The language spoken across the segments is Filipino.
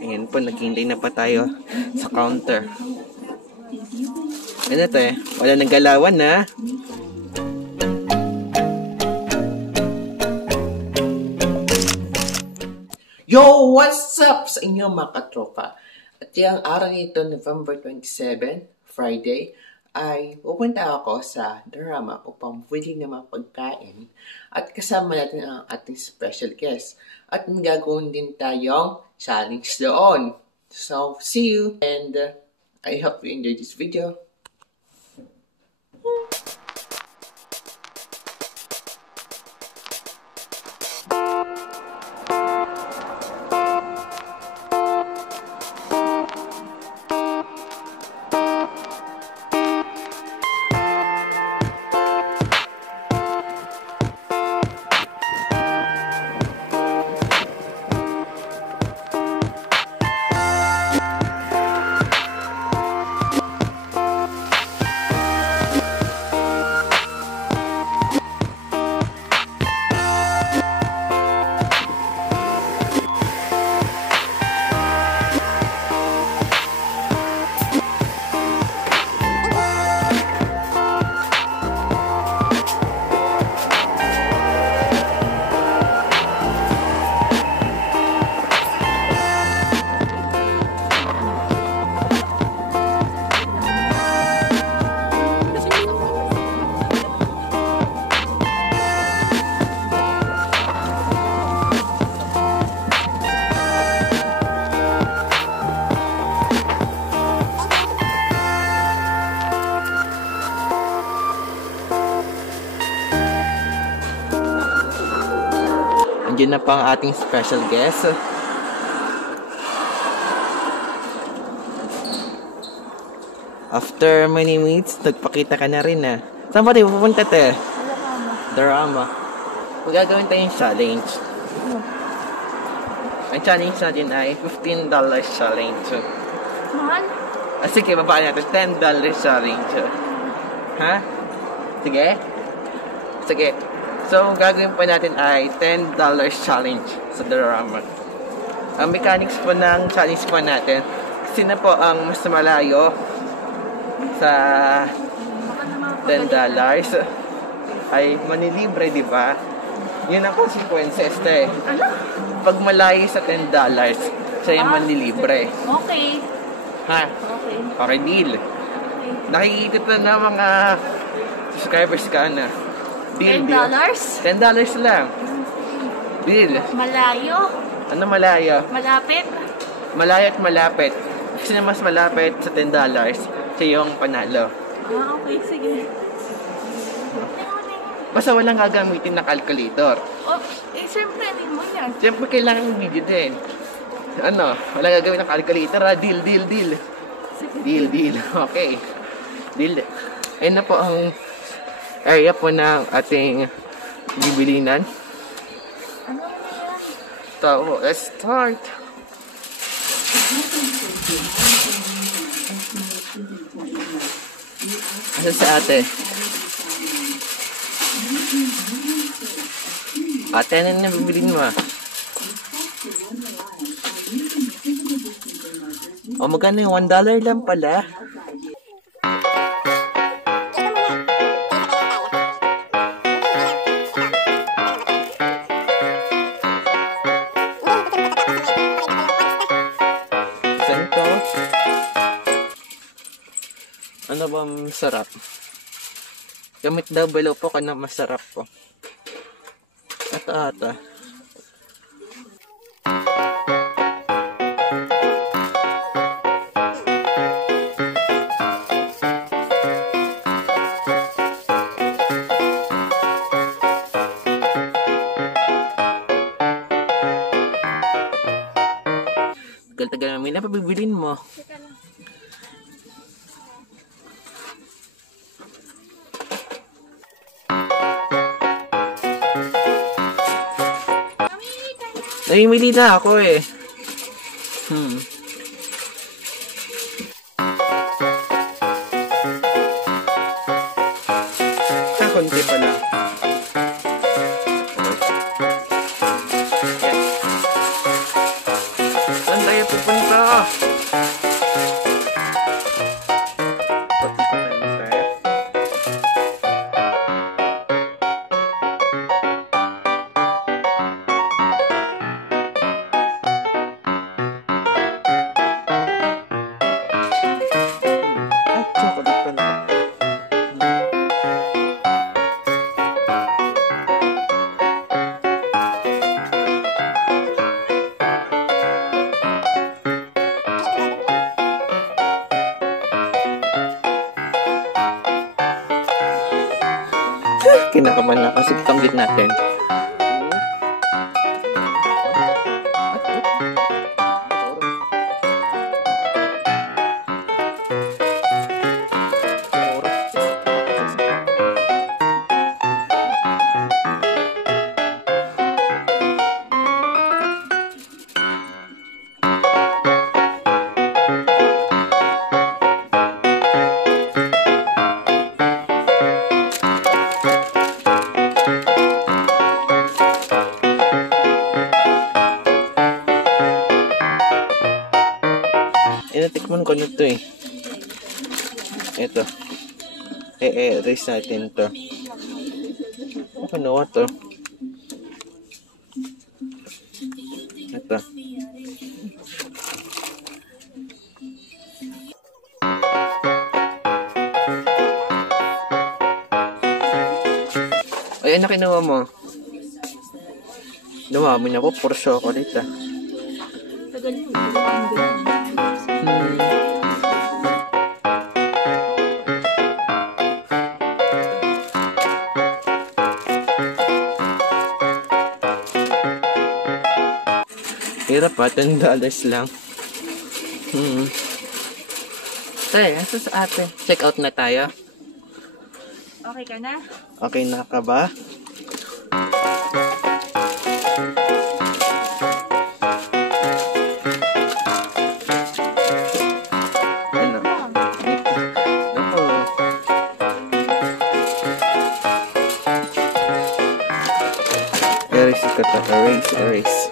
Ayan po, naghihintay na pa tayo sa counter. Ano to eh? Wala nang galawan na. Yo! What's up sa inyo mga katropa? At yung araw nito, November 27, Friday, ay pupunta ako sa Dollarama upang bumili ng mga pagkain at kasama natin ang ating special guest. At magagawin din tayong challenge doon. So, see you and I hope you enjoy this video. Andiyan na pa ang ating special guest. After many minutes, nagpakita ka na rin ah. Saan ba tayo pupunta te? Dollarama. Magagawin tayong challenge. Ang challenge natin ay $15 challenge. Mahal? Sige, babaan natin. $10 challenge. Ha? Sige? Sige. So, gagawin po natin ay $10 challenge sa Dollarama. Ang mechanics po ng challenge po natin, sino po ang mas malayo sa $10 ay manilibre, di ba? Yun ang consequences, eh. Pag malayo sa $10, siya yung manilibre. Okay. Ha? Okay. Okay, deal. Nakikita po na mga subscribers ka na. Deal, $10? $10 lang. Deal. Malayo? Ano malayo? Malapit? Malayo at malapit. Kasi na mas malapit sa $10, siya yung panalo. Ah, okay. Sige. Basta walang gagamitin na calculator. Oh, siyempre, hindi mo yan. Siyempre, kailangan ng video din. Ano? Walang gagawin ng calculator, ha? Deal, deal, deal. Deal, deal. Okay. Deal. Ayun na po ang area po ng ating bibilinan. Ano yan? So, let's start. Ano sa ate? Ate, ano na bibilin mo? O, magkano yung $1 lang pala? Ano ba masarap? Gamit daw below po ka na masarap po. Ata. Tagal-tagal namin na pabibilin mo. Namimili na ako eh. Konti pa lang. Kinakabahan na kasi tanggit natin. Natikman ko nito eh. Ito. Erase natin to. Ano to? Ito. Ay, ano kinuha mo? Dawami na po, puro chocolate ah. Tagal mo. Hirap pa, $10 lang. Tay, asa sa ate? Check out na tayo. Okay ka na? Okay na ka ba? Ano? Ako. Erase ka ta. Erase.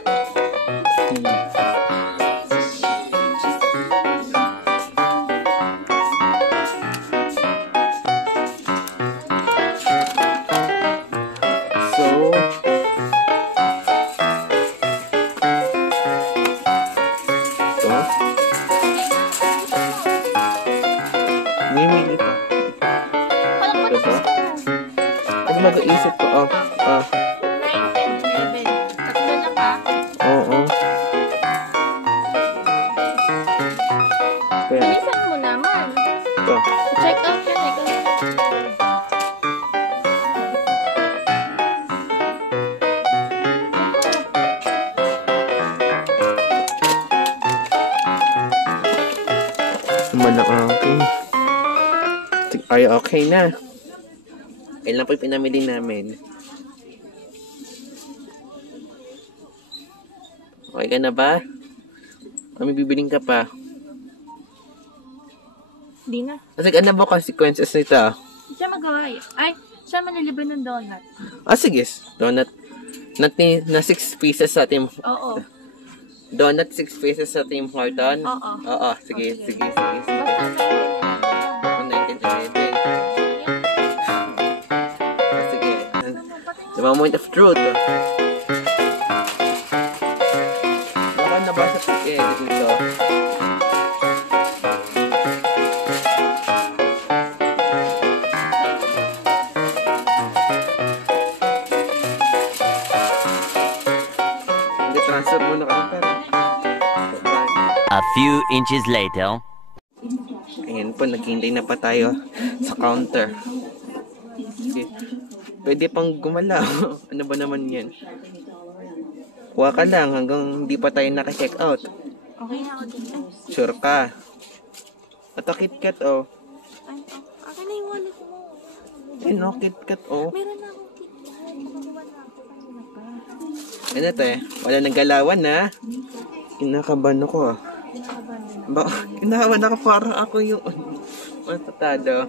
Mimili pa. Ano mag-iisip ko? 9, 10, 11. Tatlo lang ka? Oo. Kaya, Bilisan mo naman. ito. Check out ka na. Naman ang akin. Are you okay na? Ilan po yung pinamili namin? Okay ka na ba? O may bibiling ka pa? Hindi na. Kasi ano ba consequences nito? Siya magawa eh. Ay, siya manilibre ng donut. Sige. Donut. Na 6 pieces sa Tim. Oo. Donut 6 pieces sa Tim Horton? Oo. Oo. Sige. Basta 1911. Sige. The moment of truth. Baka nabasa ko edit nito. Hindi, transfer muna ka ng pera. A few inches later. Ayan po, naghihintay na pa tayo sa counter. Okay. Pwede pang gumalaw. Ano ba naman yan? Kuha ka lang hanggang hindi pa tayo naka-check out. okay na ako dito. Sure ka? Ito KitKat oh. Ay, akin na yung wallet mo. Ano KitKat oh. Meron na akong KitKat. Kumakuha na ako kanina pa. Ano te? Wala nang galawan na. Kinakabahan ako ah. Kinakabahan ako parang ako yung matatado.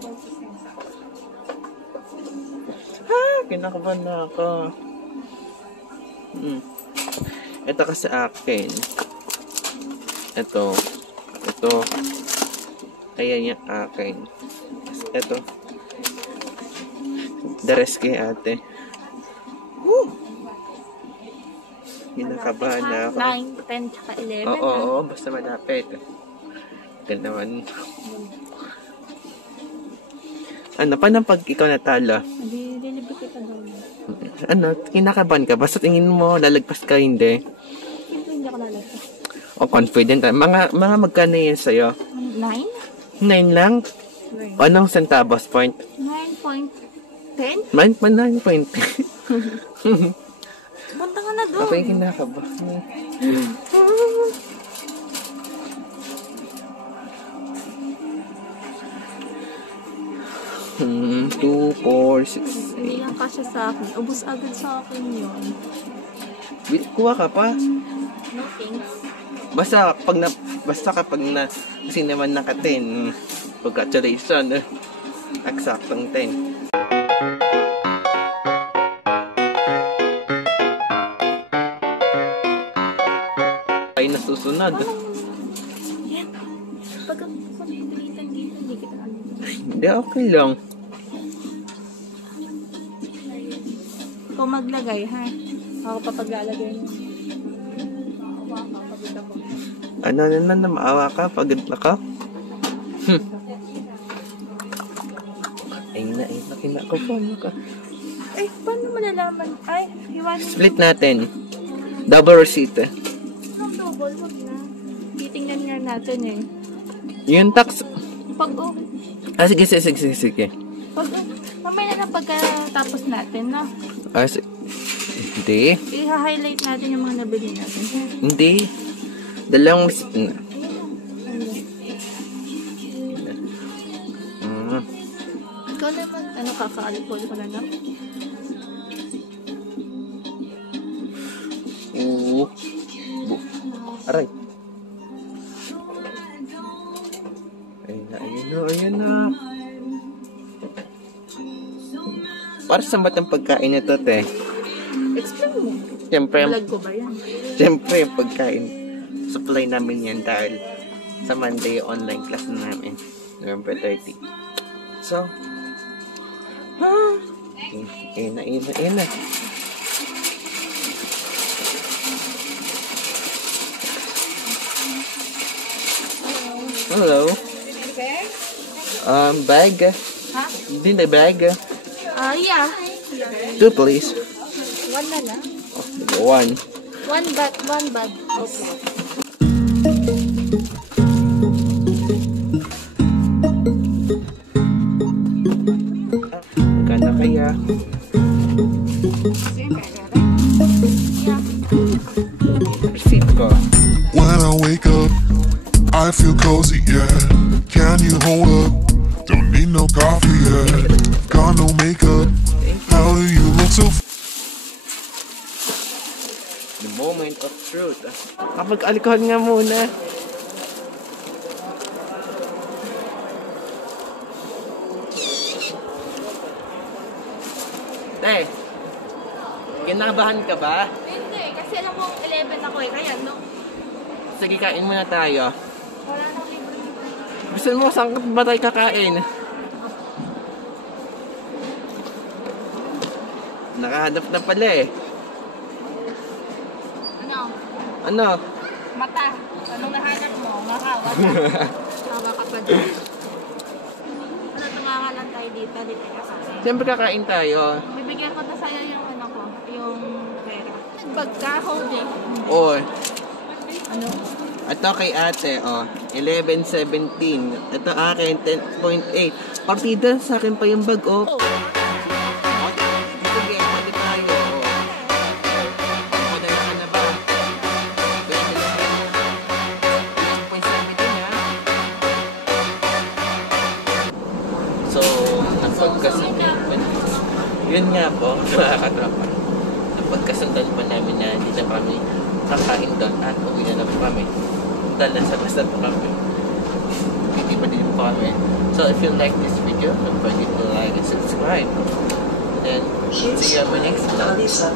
Kinakabahan na ako. Ito kasi akin. Ito. Kaya niya akin. Ito. The rest kay ate. Woo! Kinakabahan na ako. 9, 10, tsaka 11. Oo, basta malapit. Ito naman. Ano, paano pag ikaw natalo? Deliver kita doon. Ano, kinakabahan ka? Basta tingin mo, lalagpas ka, hindi. Hindi ako lalagpas. O, confident ka. Mga magkano yan sa'yo? 9? 9 lang? O, anong centavos point? 9.10. 10? 9.9. Punta ka na doon. Ako yung kinakaba. Hmm, 2, 4, 6. Hindi lang kasya sa akin. Ubus agad sa akin yun. Kuha ka pa. No thanks. Basta kapag na kasi naman naka-10. Congratulations. Eksaktong 10. Ay nasusunod. Yan. Pag pagpilitan dito, hindi kita ano. Hindi, okay lang. Ikaw maglagay, ha? Ako pa paglalagay mo. Ano na maawa ka? Pagod na ka? Ay kinakabahan ka. Ay, paano malalaman? Ay, iwanin mo. Split natin. Double receipt. Ang double, wag na. Titingnan nga natin eh. Yung tax. Pag Sige. mamaya na lang pagkatapos natin, no? Hindi. I-highlight natin yung mga nabili natin. Ha? Hindi. Dalawang receipt na. Ikaw naman, kakaalipol ko na lang. Oo. Aray. Ayun na. Para sa ba't ang pagkain na to, te? Explain mo. Siyempre, Vlog ko ba yan? Siyempre, pagkain. Supply namin yan dahil sa Monday online class na namin. November 30. So, ayun na. Hello. Bag. Ha? Din the bag. Yeah. 2 please. One na lang. One. One bag. Okay. Magkano kaya? Yeah. Receipt ko. When I wake up, I feel cozy, yeah. Can you hold up? Don't need no coffee, yeah. Got no makeup. How do you look so The moment of truth. Kapag-alcohol nga muna. Te, kinabahan ka ba? Hindi, kasi alam mo, 11 ako eh. Kaya, no? Sige, kain muna tayo. Wala nang libre. Gusto mo, saan ba tayo kakain? Nakahanap na pala eh. Ano? Mata. Anong nahanap mo? Makawa ka. Tawa ka pa dyan. Ano, tumangalan tayo dito. Dito ka sa akin. Siyempre kakain tayo. Bibigyan ko na sa'yo yung ano ko. Yung pera. Bag ka, hold eh. Oh, Ano? ito kay ate, 11.17. Ito akin, 10.8. Partida sa akin pa yung bag, oh. Sige, pwede tayo, oh. Pwede na ba? Pwede na ba? 10.17, ha? So, napagkasundan pa. Yun nga po, mga katropa. Napagkasundan pa namin na hindi na kami kakain doon at uwi na lang kami. Dahil nasa basta po kami. Hindi pa din po kami. So if you like this video, don't forget to like and subscribe. And see you on my next vlog. Peace out.